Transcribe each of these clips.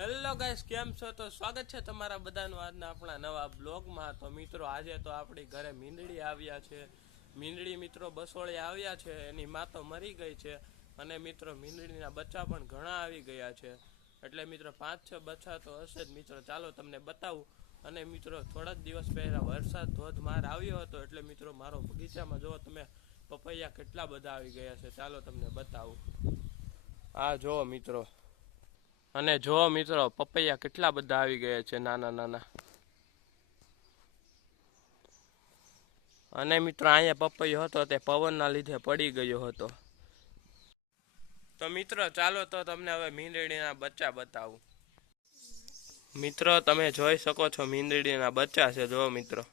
Hello guys કેમ છો? તો સ્વાગત છે તમારા બધાનું આજના આપણા નવા બ્લોગમાં. તો મિત્રો, આજે તો આપણી ઘરે મીંડળી આવ્યા છે. મીંડળી મિત્રો બસોળે આવ્યા છે, એની માં તો મરી ગઈ છે અને મિત્રો મીંદડીના બચ્ચા પણ ઘણા આવી ગયા છે. એટલે મિત્રો, પાંચ છ બચ્ચા તો હશે જ. મિત્રો, ચાલો તમને બતાવું. અને મિત્રો થોડા જ દિવસ પહેલાં વરસાદ ધોધમાર આવ્યો હતો, એટલે મિત્રો, મારો બગીચામાં જુઓ તમે, પપૈયા કેટલા બધા આવી ગયા છે. ચાલો તમને બતાવું. આ જુઓ મિત્રો અને જો મિત્રો, પપૈયા કેટલા બધા આવી ગયા છે, નાના નાના. અને મિત્રો, અહીંયા પપૈયો હતો, તે પવનના લીધે પડી ગયો હતો. તો મિત્રો, ચાલો તો તમને હવે મીંદડીના બચ્ચા બતાવું. મિત્રો, તમે જોઈ શકો છો, મીંદડીના બચ્ચા છે, જો મિત્રો.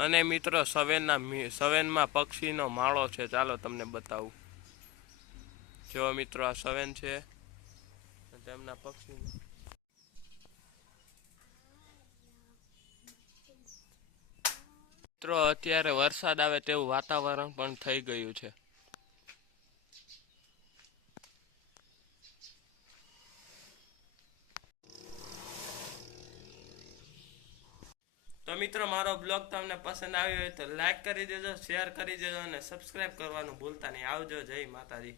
અને મિત્રો સવેનના સવેનમાં પક્ષીનો માળો છે. ચાલો તમને બતાવું. જો મિત્રો, આ સવેન છે, તેમના પક્ષી મિત્રો, અત્યારે વરસાદ આવે તેવું વાતાવરણ પણ થઈ ગયું છે. તો મિત્રો, મારો બ્લોગ તમને પસંદ આવ્યો હોય તો લાઈક કરી દેજો શેર કરી દેજો અને સબસ્ક્રાઈબ કરવાનું ભૂલતા નહીં. આવજો, જય માતાજી.